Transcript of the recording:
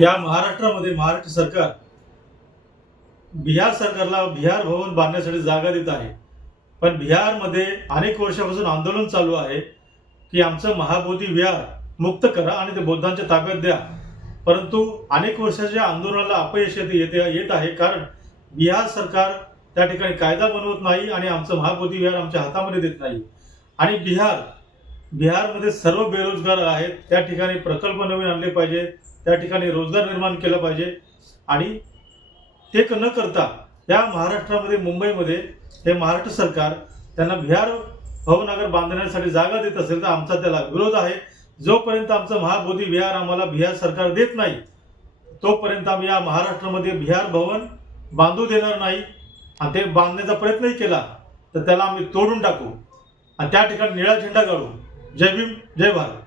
या महाराष्ट्रामध्ये महाराष्ट्र सरकार बिहार सरकारला बिहार भवन बांधण्यासाठी जागा देत आहे। पण बिहारमध्ये अनेक वर्षापासून आंदोलन चालू आहे की आमचं महाबोधी विहार मुक्त करा आणि ते बौद्धांच्या ताब्यात द्या। परंतु अनेक वर्षाच्या आंदोलनाला अपयश येत आहे, कारण बिहार सरकार त्या ठिकाणी कायदा बनवत नाही आणि आमचं महाबोधी विहार आमच्या हातामध्ये देत नाही। आणि बिहारमध्ये सर्व बेरोजगार आहेत, त्या ठिकाणी प्रकल्प नवीन आणले पाहिजे, त्या ठिकाणी रोजगार निर्माण केला पाहिजे। आणि ते न करता या महाराष्ट्रामध्ये मुंबईमध्ये हे महाराष्ट्र सरकार त्यांना बिहार भवन अगर बांधण्यासाठी जागा देत असेल तर आमचा त्याला विरोध आहे। जोपर्यंत आमचं महाबोधी विहार आम्हाला बिहार सरकार देत नाही तोपर्यंत आम्ही या महाराष्ट्रामध्ये बिहार भवन बांधू देणार नाही। आणि ते बांधण्याचा प्रयत्नही केला तर त्याला आम्ही तोडून टाकू आणि त्या ठिकाणी निळा झेंडा काढू। जय भीम, जय भारत।